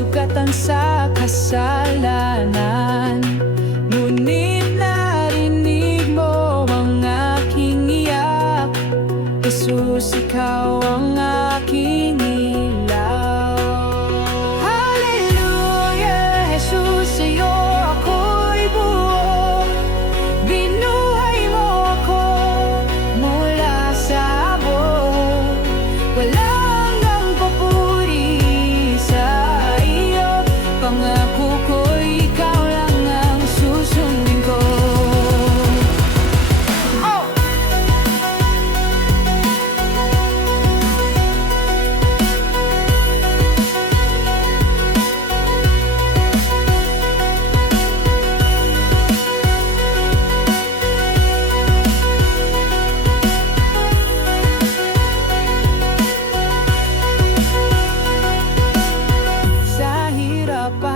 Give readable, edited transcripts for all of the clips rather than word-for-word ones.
sukatan sa kasalanan. Ngunit narinig mo ang aking iyak, Jesus, ikaw ang aking ilaw. Hallelujah, Jesus, sa'yo ako'y buo. Binuhay mo ako mula sa abo. Walang ang papuri sa iyo. Pangako ko'y ikaw lang ang susundin ko.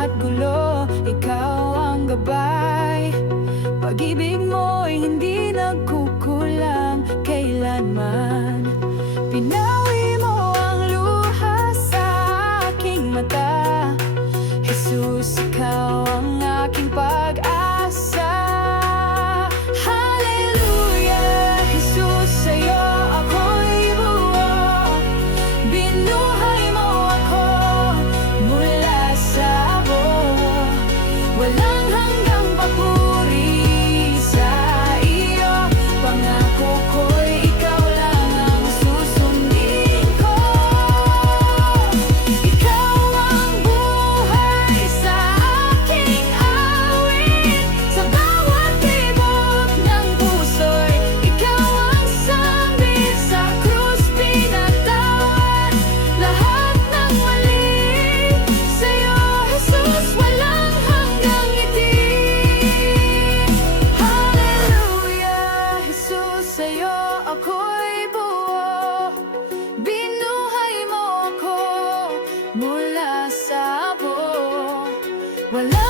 At gulo, ikaw ang gabay. Pag-ibig mo'y hindi nagkukulang kailanman. Pinawi mo ang luha sa aking mata. Jesus, ikaw ang aking pag-asa. Hallelujah, Jesus, sa'yo ako'y buo. Binuhay mo ako mula sa walang hanggang papuri sa iyo. Pangako ko'y ikaw lang ang susundin ko. Ikaw ang buhay sa aking awit. Sa bawat tibok ng puso'y ikaw ang sambit. Sa krus pinatawad lahat ng mali. Sa'yo, Jesus, walang hanggang ngiti. Hallelujah, Jesus, sa'yo ako'y buo. Binuhay mo ako mula sa abo. Wala